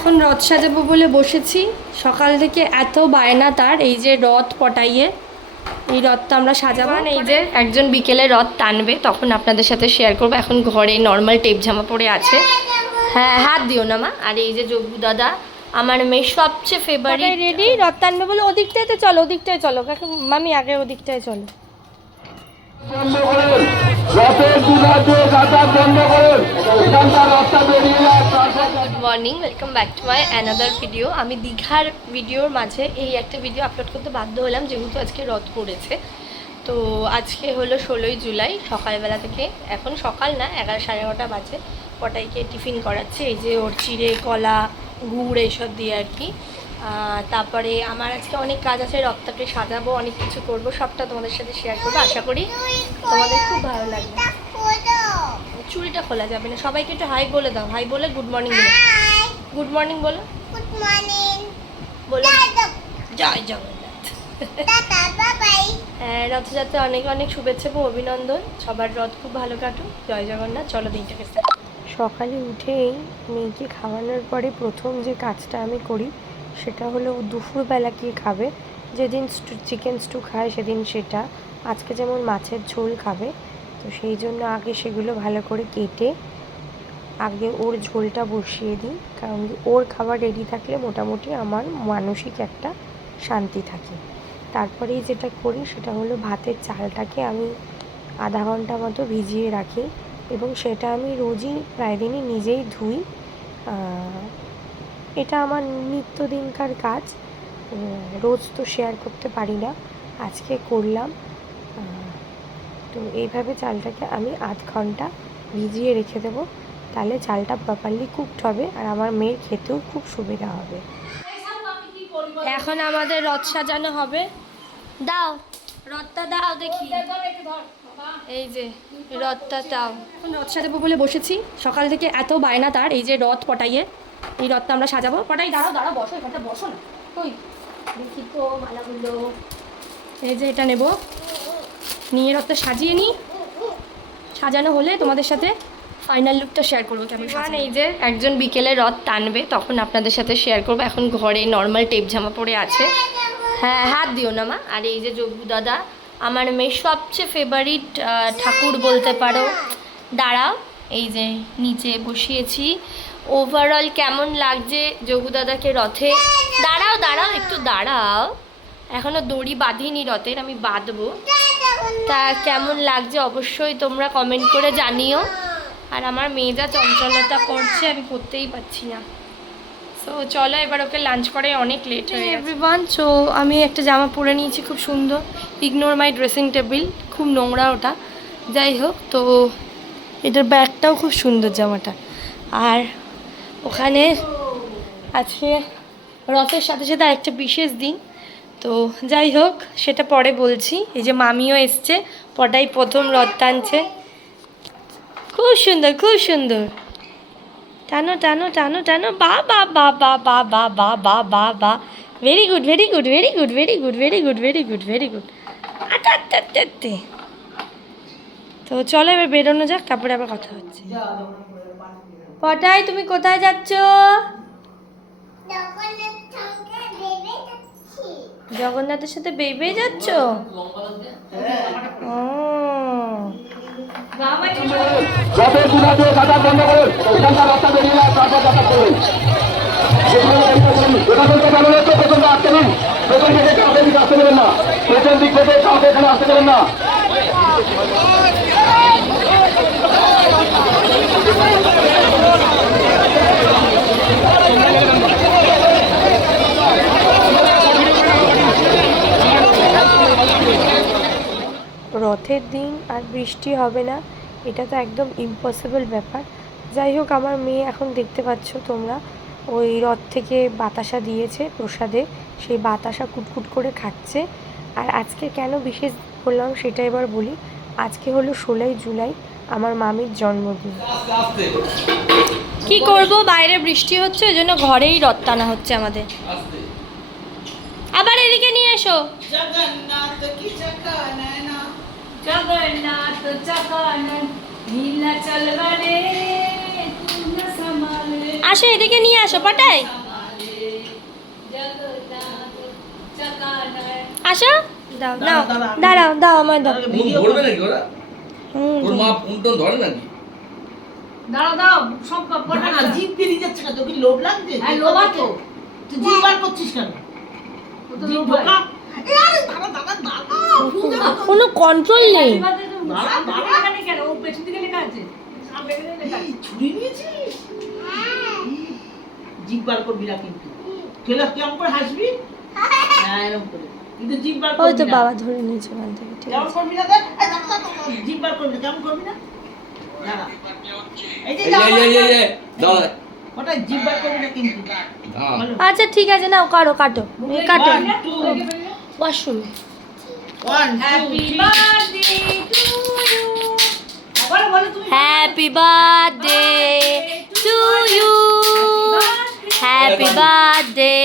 এখন রথ সাজাবো বলে বসেছি। সকাল থেকে এত বায়না তার, এই যে রথ পটাইয়ে এই রথটা আমরা সাজাবো। এই যে একজন বিকেলে রথ টানবে, তখন আপনাদের সাথে শেয়ার করবো। এখন ঘরে নর্মাল টেপ জামা পরে আছে। হ্যাঁ, হাত দিও না মা। আর এই যে যোগু দাদা, আমার মেয়ের সবচেয়ে ফেভারিট। রেডি, রথ টানবে বলে ওদিকটায় তো চলো, ওদিকটায় চলো কাকু মামি, আগে ওদিকটায় চলো। Good morning, welcome back to my another video. আমি দীঘার ভিডিওর মাঝে এই একটা ভিডিও আপলোড করতে বাধ্য হলাম, যেহেতু আজকে রথ পড়েছে। তো আজকে হলো 16ই জুলাই, সকালবেলা থেকে, এখন সকাল না, 11 সাড়ে 11টা বাজে। পটাইকে টিফিন করাচ্ছে, এই যে ওর চিড়ে কলা গুড় এইসব দিয়ে আর কি। তারপরে আমার আজকে অনেক কাজ আছে, রথটাকে সাজাবো, অনেক কিছু করব, সবটা তোমাদের সাথে শেয়ার করবো। আশা করি তোমাদের খুব ভালো লাগবে। চুড়িটা খোলা যাবে না, সবাইকে একটু হাই বলে দাও। হাই বলে গুড মর্নিং বলো। গুড মর্নিং বলো। গুড মর্নিং বলো জয় জগন্নাথ। হ্যাঁ, রথযাত্রা অনেক অনেক শুভেচ্ছা এবং অভিনন্দন। সবার রথ খুব ভালো কাটুক। জয় জগন্নাথ। চলো দিনটাকে। সকালে উঠেই মেয়েকে খাওয়ানোর পরে প্রথম যে কাজটা আমি করি সেটা হলো দুপুরবেলা কি খাবে। যেদিন চিকেন স্টু খায় সেদিন সেটা, আজকে যেমন মাছের ঝোল খাবে, তো সেই জন্য আগে সেগুলো ভালো করে কেটে আগে ওর ঝোলটা বসিয়ে দিই। কারণ ওর খাবার রেডি থাকলে মোটামুটি আমার মানসিক একটা শান্তি থাকে। তারপরেই যেটা করি সেটা হলো ভাতের চালটাকে আমি আধা ঘন্টা মতো ভিজিয়ে রাখি, এবং সেটা আমি রোজই প্রায় দিনই নিজেই ধুই। এটা আমার নিত্যদিনকার কাজ, রোজ তো শেয়ার করতে পারি না, আজকে করলাম। তো এইভাবে চালটাকে আমি আধ ঘন্টা ভিজিয়ে রেখে দেবো, তাহলে চালটা প্রপারলি কুকড হবে আর আমার মেয়ের খেতেও খুব সুবিধা হবে। এখন আমাদের রথ সাজানো হবে। দাও রথটা, দাও দেখি। এই যে রথটা দাও। এখন রথ সাজাবো বলে বসেছি। সকাল থেকে এত বায়না তার, এই যে রথ পটাইয়ে এই রথটা আমরা সাজাবো। পটাই দাঁড়াও দাঁড়াও, বসো এখানটা, বসো না। ওই দেখি তো মালাগুলো, এই যে এটা নেব, নিয়ে রথটা সাজিয়ে নিই। সাজানো হলে তোমাদের সাথে ফাইনাল লুকটা শেয়ার করবো কেমন। এই যে একজন বিকেলে রথ টানবে, তখন আপনাদের সাথে শেয়ার করবো। এখন ঘরে নর্মাল টেপ জামা পরে আছে। হ্যাঁ, হাত দিও না মা। আর এই যে যোগু দাদা, আমার মেয়ের সবচেয়ে ফেভারিট ঠাকুর বলতে পারো। দাঁড়াও, এই যে নিচে বসিয়েছি। ওভারঅল কেমন লাগছে যোগু দাদাকে রথে? দাঁড়াও দাঁড়াও, একটু দাঁড়াও, এখনও দড়ি বাঁধিনি রথের, আমি বাঁধবো। তা কেমন লাগছে অবশ্যই তোমরা কমেন্ট করে জানিও। আর আমার মেয়ে যা চঞ্চলতা করছে, আমি করতেই পারছি না। সো চলো এবার ওকে লাঞ্চ করে, অনেক লেট হয়ে গেছে এভরিওয়ান। সো আমি একটা জামা পরে নিয়েছি, খুব সুন্দর। ইগনোর মাই ড্রেসিং টেবিল, খুব নোংরা ওটা। যাই হোক, তো এটার ব্যাগটাও খুব সুন্দর জামাটা। আর ওখানে আজকে রথের সাথে সাথে আরেকটা বিশেষ দিন, তো যাই হোক সেটা পরে বলছি। এই যে মামিও এসছে, পটাই প্রথম রথ টানছে। খুব সুন্দর, খুব সুন্দর। টানো টানো টানো টানো, বা বা বা বা বা বা বা বা বা বা, very good very good very good very good very good very good very good. আচ্ছা আচ্ছা আচ্ছা। তো চলো এবার বেরোনো যাক, তারপরে আবার কথা হচ্ছে। পটাই তুমি কোথায় যাচ্ছ? জগন্নাথের সাথে বেবে যাচ্ছ? ও রথের দিন আর বৃষ্টি হবে না, এটা তো একদম ইম্পসিবল ব্যাপার। যাই হোক, আমার মেয়ে এখন দেখতে পাচ্ছ তোমরা, ওই রথ থেকে বাতাসা দিয়েছে প্রসাদে, সেই বাতাসা কুটকুট করে খাচ্ছে। আর আজকে কেন বিশেষ বললাম সেটা এবার বলি। আজকে হলো 16ই জুলাই, আমার মামির জন্মদিন। কি করব, বাইরে বৃষ্টি হচ্ছে, ওই জন্য ঘরেই রথ টানা হচ্ছে আমাদের। আবার এদিকে নিয়ে এসো। জগন্নাথ কি চাকা নয়না, জগন্নাথ চাকা নয়না, নীলা চলবারে তুনা সামালে। আসো এদিকে নিয়ে আসো পাটাই, আসো। দাও নাও, দাঁড়াও দাও আমায় দাও। ধরবে নাকি ওরা? হুম, তোর মা ফোন টোন ধরে নাকি? দাঁড়াও দাও, সব পড়া না, জিভ বেরিয়ে যাচ্ছে না, তোর কি লোভ লাগছে? হ্যাঁ, লোভ আছে। তুই জিভ বার করছিস কেন? জিভ ঢোকা। এ আরে দাঁড়া দাঁড়া দাঁড়া। কোনো কন্ট্রোল নেই। দাঁড়া দাঁড়া এখানে কেন? ও পেছন দিকে লেখা আছে। সামনে লেখা আছে। ছুরি নিয়েছিস? জিভ বার করবি না কিন্তু। কেলা কেমন করে হাসবি? হ্যাঁ, এরকম করে। কিন্তু জিভ বার করবি না। ওই তো বাবা ধরে নিয়েছে ওখান থেকে, ঠিক কেমন আছে। করবি না দেখ? এই দাঁড়া দাঁড়া, জিভ বার করবি না, কেমন করবি না? দাঁড়া। এই যে দাঁড়া। ওটা জিভ বার করবি না কিন্তু। হ্যাঁ। বলো। আচ্ছা ঠিক আছে, নাও কাটো কাটো, কাটো। 1 2 washroom. 1 happy birthday to you. আবার বলো তুমি। Happy birthday to you, happy birthday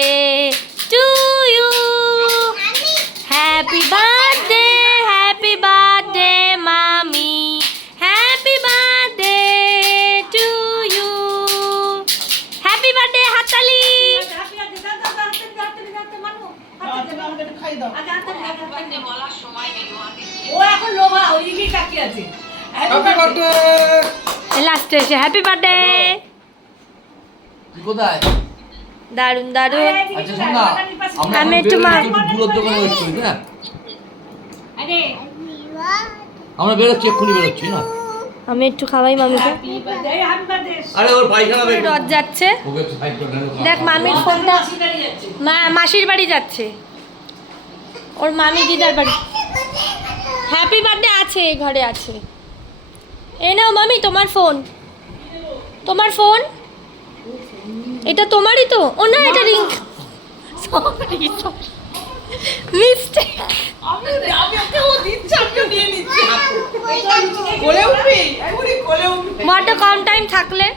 to you, happy birthday মামি, happy birthday to you, happy birthday. হাততালি। হ্যাপি বার্থডে দাও দাও হাতে মানো। হাতে আমাকে একটু খাই দাও। আগে হাতে বলার সময় নেই ও এখন লোভা ওইদিকেই তাকিয়ে আছে। Happy birthday. লাস্টে এসে হ্যাপি বার্থডে। তুই কোথায়? দারুন দারুন। আচ্ছা শোন না, আমি একটু দূরত্ব কোনো ওয়েট করি না। আরে আমরা বেরোচ্ছি, এক্ষুনি বেরোচ্ছি না। আমি একটু খাওয়াই মামিকে। হ্যাপি বার্থডে আরে ওর পায়খানা বের রথ যাচ্ছে, ওকে সাইড করে দেখ মামির ফোনটা। সিগারি যাচ্ছে। মাসির বাড়ি যাচ্ছে, ওর মামি দিদার বাড়ি। হ্যাপি বার্থডে আছে, এই ঘরে আছে। এই নাও মামি তোমার ফোন, তোমার ফোন এটা তোমারই তো। ও না, এটা রিং। Sorry mistake. আমি ওকে ও দিচ্ছে, আমি নিয়ে নিচ্ছি। কোলে উঠবি? এখনই কোলে উঠবি। বড্ড কম টাইম থাকলে।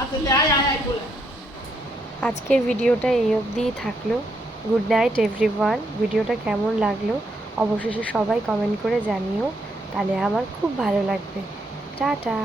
আচ্ছা লে আয় আয় আয় কোলে। আজকের ভিডিওটা এই অবধিই থাকলো। Good night everyone. ভিডিওটা কেমন লাগলো অবশেষে সবাই কমেন্ট করে জানিও, তাহলে আমার খুব ভালো লাগবে। টাটা।